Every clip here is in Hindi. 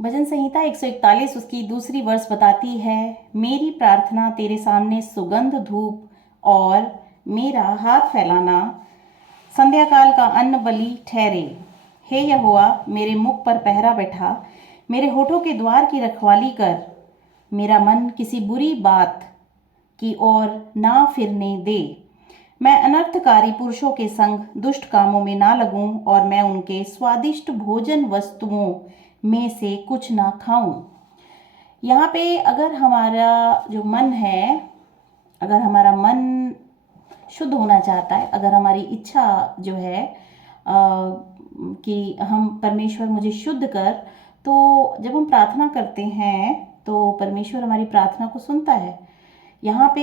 भजन संहिता 141 उसकी दूसरी वर्ष बताती है, मेरी प्रार्थना तेरे सामने सुगंध धूप और मेरा हाथ फैलाना संध्या काल का अन्न बलि ठहरे। हे यहोवा, मेरे मुख पर पहरा बैठा, मेरे होठों के द्वार की रखवाली कर। मेरा मन किसी बुरी बात की ओर ना फिरने दे। मैं अनर्थकारी पुरुषों के संग दुष्ट कामों में ना लगूं और मैं उनके स्वादिष्ट भोजन वस्तुओं में से कुछ ना खाऊं। यहाँ पे अगर हमारा जो मन है, अगर हमारा मन शुद्ध होना चाहता है, अगर हमारी इच्छा जो है कि हम परमेश्वर मुझे शुद्ध कर, तो जब हम प्रार्थना करते हैं तो परमेश्वर हमारी प्रार्थना को सुनता है। यहाँ पे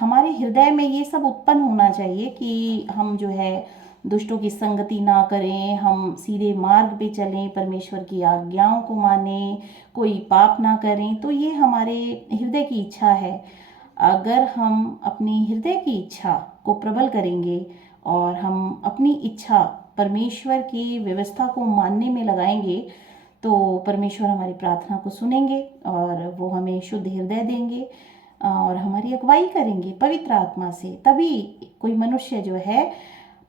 हमारे हृदय में ये सब उत्पन्न होना चाहिए कि हम जो है दुष्टों की संगति ना करें, हम सीधे मार्ग पे चलें, परमेश्वर की आज्ञाओं को मानें, कोई पाप ना करें। तो ये हमारे हृदय की इच्छा है। अगर हम अपनी हृदय की इच्छा को प्रबल करेंगे और हम अपनी इच्छा परमेश्वर की व्यवस्था को मानने में लगाएंगे, तो परमेश्वर हमारी प्रार्थना को सुनेंगे और वो हमें शुद्ध हृदय देंगे और हमारी अगुवाई करेंगे पवित्र आत्मा से। तभी कोई मनुष्य जो है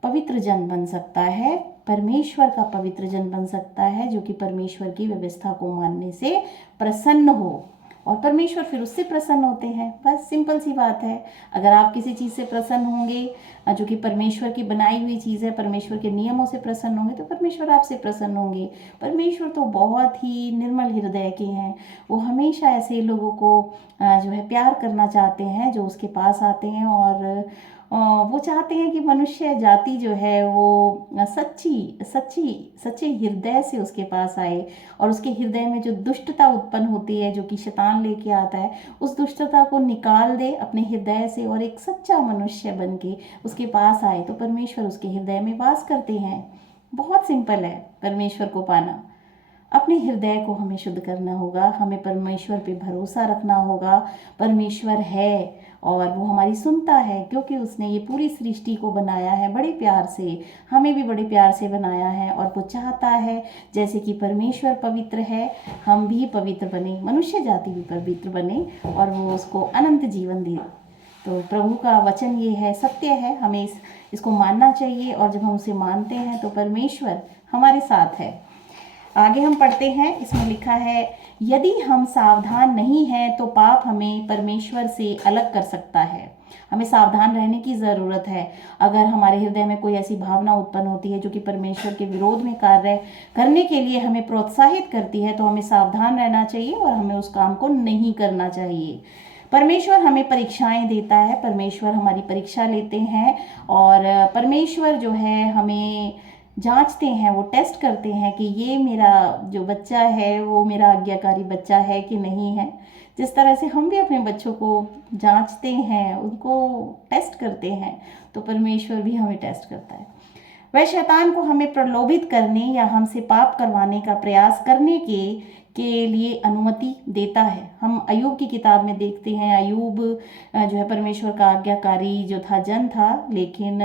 पवित्र जन बन सकता है, परमेश्वर का पवित्र जन बन सकता है, जो कि परमेश्वर की व्यवस्था को मानने से प्रसन्न हो और परमेश्वर फिर उससे प्रसन्न होते हैं। बस सिंपल सी बात है। अगर आप किसी चीज़ से प्रसन्न होंगे जो कि परमेश्वर की बनाई हुई चीज़ है, परमेश्वर के नियमों से प्रसन्न होंगे, तो परमेश्वर आपसे प्रसन्न होंगे। परमेश्वर तो बहुत ही निर्मल हृदय के हैं। वो हमेशा ऐसे लोगों को जो है प्यार करना चाहते हैं जो उसके पास आते हैं, और वो चाहते हैं कि मनुष्य जाति जो है वो सच्चे हृदय से उसके पास आए और उसके हृदय में जो दुष्टता उत्पन्न होती है, जो कि शैतान लेके आता है, उस दुष्टता को निकाल दे अपने हृदय से और एक सच्चा मनुष्य बन के उसके पास आए, तो परमेश्वर उसके हृदय में वास करते हैं। बहुत सिंपल है परमेश्वर को पाना। अपने हृदय को हमें शुद्ध करना होगा, हमें परमेश्वर पे भरोसा रखना होगा। परमेश्वर है और वो हमारी सुनता है, क्योंकि उसने ये पूरी सृष्टि को बनाया है बड़े प्यार से, हमें भी बड़े प्यार से बनाया है। और वो चाहता है जैसे कि परमेश्वर पवित्र है, हम भी पवित्र बने, मनुष्य जाति भी पवित्र बने और वो उसको अनंत जीवन दे। तो प्रभु का वचन ये है, सत्य है, हमें इसको मानना चाहिए। और जब हम उसे मानते हैं तो परमेश्वर हमारे साथ है। आगे हम पढ़ते हैं, इसमें लिखा है, यदि हम सावधान नहीं हैं तो पाप हमें परमेश्वर से अलग कर सकता है। हमें सावधान रहने की ज़रूरत है। अगर हमारे हृदय में कोई ऐसी भावना उत्पन्न होती है जो कि परमेश्वर के विरोध में कार्य करने के लिए हमें प्रोत्साहित करती है, तो हमें सावधान रहना चाहिए और हमें उस काम को नहीं करना चाहिए। परमेश्वर हमें परीक्षाएं देता है, परमेश्वर हमारी परीक्षा लेते हैं और परमेश्वर जो है हमें जांचते हैं, वो टेस्ट करते हैं कि ये मेरा जो बच्चा है वो मेरा आज्ञाकारी बच्चा है कि नहीं है। जिस तरह से हम भी अपने बच्चों को जांचते हैं, उनको टेस्ट करते हैं, तो परमेश्वर भी हमें टेस्ट करता है। वह शैतान को हमें प्रलोभित करने या हमसे पाप करवाने का प्रयास करने के लिए अनुमति देता है। हम अयूब की किताब में देखते हैं, अयूब जो है परमेश्वर का आज्ञाकारी जो था जन था, लेकिन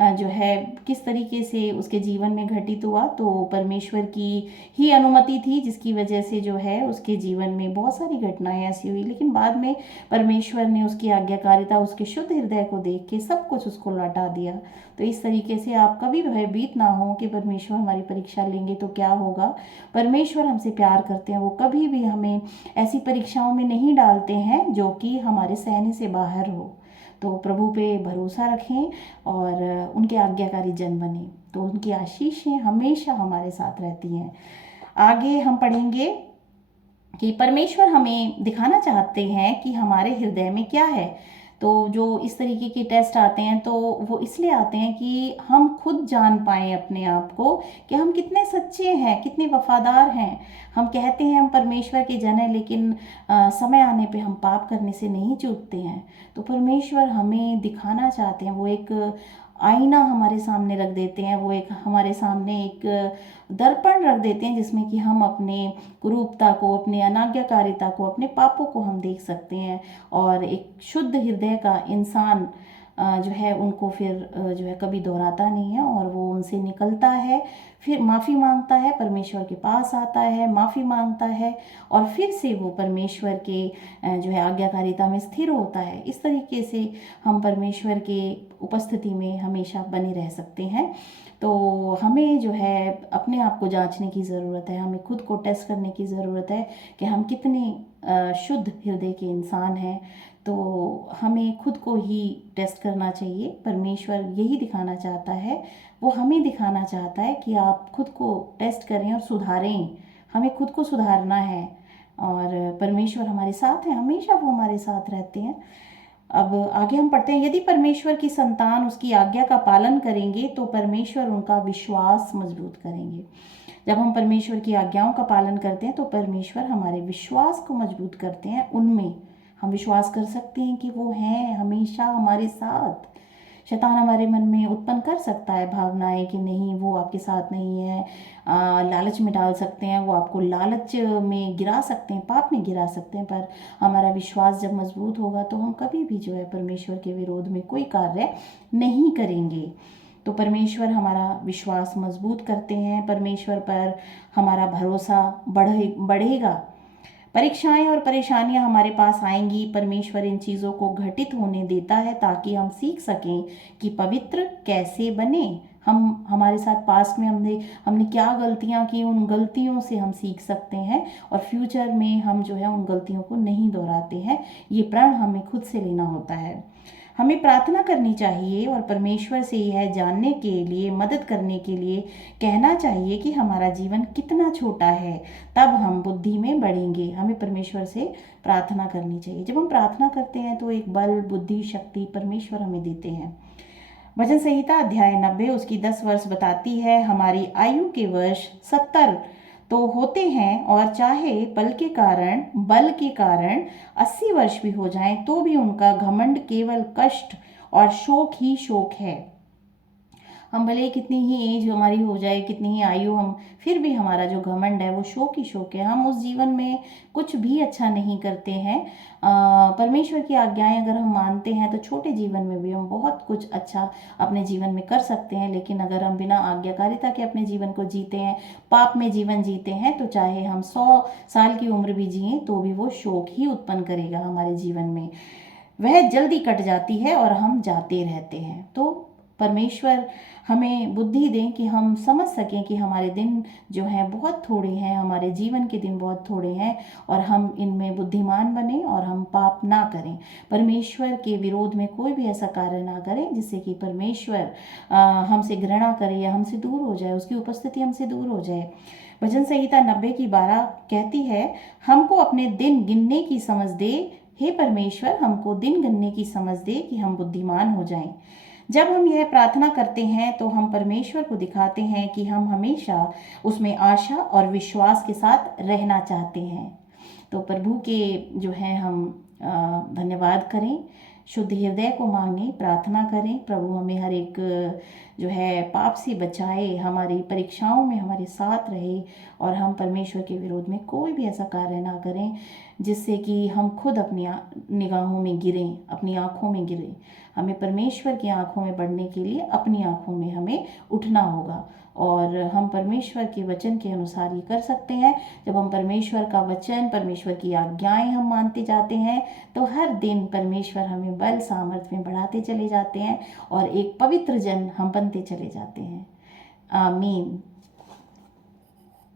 जो है किस तरीके से उसके जीवन में घटित हुआ, तो परमेश्वर की ही अनुमति थी, जिसकी वजह से जो है उसके जीवन में बहुत सारी घटनाएं ऐसी हुई। लेकिन बाद में परमेश्वर ने उसकी आज्ञाकारिता, उसके शुद्ध हृदय को देख के सब कुछ उसको लौटा दिया। तो इस तरीके से आप कभी भयभीत ना हो कि परमेश्वर हमारी परीक्षा लेंगे तो क्या होगा। परमेश्वर हमसे प्यार करते हैं, वो कभी भी हमें ऐसी परीक्षाओं में नहीं डालते हैं जो कि हमारे सहने से बाहर हो। तो प्रभु पे भरोसा रखें और उनके आज्ञाकारी जन बने, तो उनकी आशीषें हमेशा हमारे साथ रहती हैं। आगे हम पढ़ेंगे कि परमेश्वर हमें दिखाना चाहते हैं कि हमारे हृदय में क्या है। तो जो इस तरीके के टेस्ट आते हैं तो वो इसलिए आते हैं कि हम खुद जान पाएँ अपने आप को कि हम कितने सच्चे हैं, कितने वफादार हैं। हम कहते हैं हम परमेश्वर के जन हैं, लेकिन समय आने पे हम पाप करने से नहीं चूकते हैं। तो परमेश्वर हमें दिखाना चाहते हैं, वो एक आईना हमारे सामने रख देते हैं, वो एक हमारे सामने एक दर्पण रख देते हैं जिसमें कि हम अपने कुरूपता को, अपने अनाज्ञाकारिता को, अपने पापों को हम देख सकते हैं। और एक शुद्ध हृदय का इंसान जो है उनको फिर जो है कभी दोहराता नहीं है और वो उनसे निकलता है, फिर माफ़ी मांगता है, परमेश्वर के पास आता है, माफ़ी मांगता है और फिर से वो परमेश्वर के जो है आज्ञाकारिता में स्थिर होता है। इस तरीके से हम परमेश्वर के उपस्थिति में हमेशा बने रह सकते हैं। तो हमें जो है अपने आप को जांचने की ज़रूरत है, हमें खुद को टेस्ट करने की ज़रूरत है कि हम कितने शुद्ध हृदय के इंसान हैं। तो हमें खुद को ही टेस्ट करना चाहिए। परमेश्वर यही दिखाना चाहता है, वो हमें दिखाना चाहता है कि आप खुद को टेस्ट करें और सुधारें। हमें खुद को सुधारना है और परमेश्वर हमारे साथ हैं, हमेशा वो हमारे साथ रहते हैं। अब आगे हम पढ़ते हैं, यदि परमेश्वर की संतान उसकी आज्ञा का पालन करेंगे तो परमेश्वर उनका विश्वास मजबूत करेंगे। जब हम परमेश्वर की आज्ञाओं का पालन करते हैं तो परमेश्वर हमारे विश्वास को मजबूत करते हैं। उनमें हम विश्वास कर सकते हैं कि वो हैं हमेशा हमारे साथ। शैतान हमारे मन में उत्पन्न कर सकता है भावनाएं कि नहीं वो आपके साथ नहीं है, लालच में डाल सकते हैं, वो आपको लालच में गिरा सकते हैं, पाप में गिरा सकते हैं। पर हमारा विश्वास जब मजबूत होगा तो हम कभी भी जो है परमेश्वर के विरोध में कोई कार्य नहीं करेंगे। तो परमेश्वर हमारा विश्वास मजबूत करते हैं, परमेश्वर पर हमारा भरोसा बढ़ेगा। परीक्षाएं और परेशानियां हमारे पास आएंगी, परमेश्वर इन चीज़ों को घटित होने देता है ताकि हम सीख सकें कि पवित्र कैसे बने। हम हमारे साथ पास्ट में हमने क्या गलतियां की, उन गलतियों से हम सीख सकते हैं और फ्यूचर में हम जो है उन गलतियों को नहीं दोहराते हैं। ये प्रण हमें खुद से लेना होता है। हमें प्रार्थना करनी चाहिए और परमेश्वर से यह जानने के लिए, मदद करने के लिए कहना चाहिए कि हमारा जीवन कितना छोटा है, तब हम बुद्धि में बढ़ेंगे। हमें परमेश्वर से प्रार्थना करनी चाहिए। जब हम प्रार्थना करते हैं तो एक बल, बुद्धि, शक्ति परमेश्वर हमें देते हैं। वचन संहिता अध्याय 90 उसकी 10 वर्ष बताती है, हमारी आयु के वर्ष 70 तो होते हैं और चाहे बल के कारण 80 वर्ष भी हो जाएं तो भी उनका घमंड केवल कष्ट और शोक ही शोक है। हम भले कितनी ही एज हमारी हो जाए, कितनी ही आयु हम, फिर भी हमारा जो घमंड है वो शोक ही शोक है। हम उस जीवन में कुछ भी अच्छा नहीं करते हैं। परमेश्वर की आज्ञाएं अगर हम मानते हैं तो छोटे जीवन में भी हम बहुत कुछ अच्छा अपने जीवन में कर सकते हैं। लेकिन अगर हम बिना आज्ञाकारिता के अपने जीवन को जीते हैं, पाप में जीवन जीते हैं, तो चाहे हम 100 साल की उम्र भी जिए तो भी वो शोक ही उत्पन्न करेगा हमारे जीवन में। वह जल्दी कट जाती है और हम जाते रहते हैं। तो परमेश्वर हमें बुद्धि दें कि हम समझ सकें कि हमारे दिन जो हैं बहुत थोड़े हैं, हमारे जीवन के दिन बहुत थोड़े हैं और हम इनमें बुद्धिमान बने और हम पाप ना करें। परमेश्वर के विरोध में कोई भी ऐसा कार्य ना करें जिससे कि परमेश्वर हमसे घृणा करे या हमसे दूर हो जाए, उसकी उपस्थिति हमसे दूर हो जाए। भजन संहिता 90 की 12 कहती है, हमको अपने दिन गिनने की समझ दे, हे परमेश्वर हमको दिन गिनने की समझ दे कि हम बुद्धिमान हो जाएं। जब हम यह प्रार्थना करते हैं तो हम परमेश्वर को दिखाते हैं कि हम हमेशा उसमें आशा और विश्वास के साथ रहना चाहते हैं। तो प्रभु के जो है हम धन्यवाद करें, शुद्ध हृदय को मांगें, प्रार्थना करें, प्रभु हमें हर एक जो है पाप से बचाए, हमारी परीक्षाओं में हमारे साथ रहे और हम परमेश्वर के विरोध में कोई भी ऐसा कार्य ना करें जिससे कि हम खुद अपनी निगाहों में गिरें, अपनी आँखों में गिरें। हमें परमेश्वर की आँखों में बढ़ने के लिए अपनी आँखों में हमें उठना होगा और हम परमेश्वर के वचन के अनुसार ये कर सकते हैं। जब हम परमेश्वर का वचन, परमेश्वर की आज्ञाएं हम मानते जाते हैं तो हर दिन परमेश्वर हमें बल, सामर्थ्य में बढ़ाते चले जाते हैं और एक पवित्र जन हम बनते चले जाते हैं। आमीन।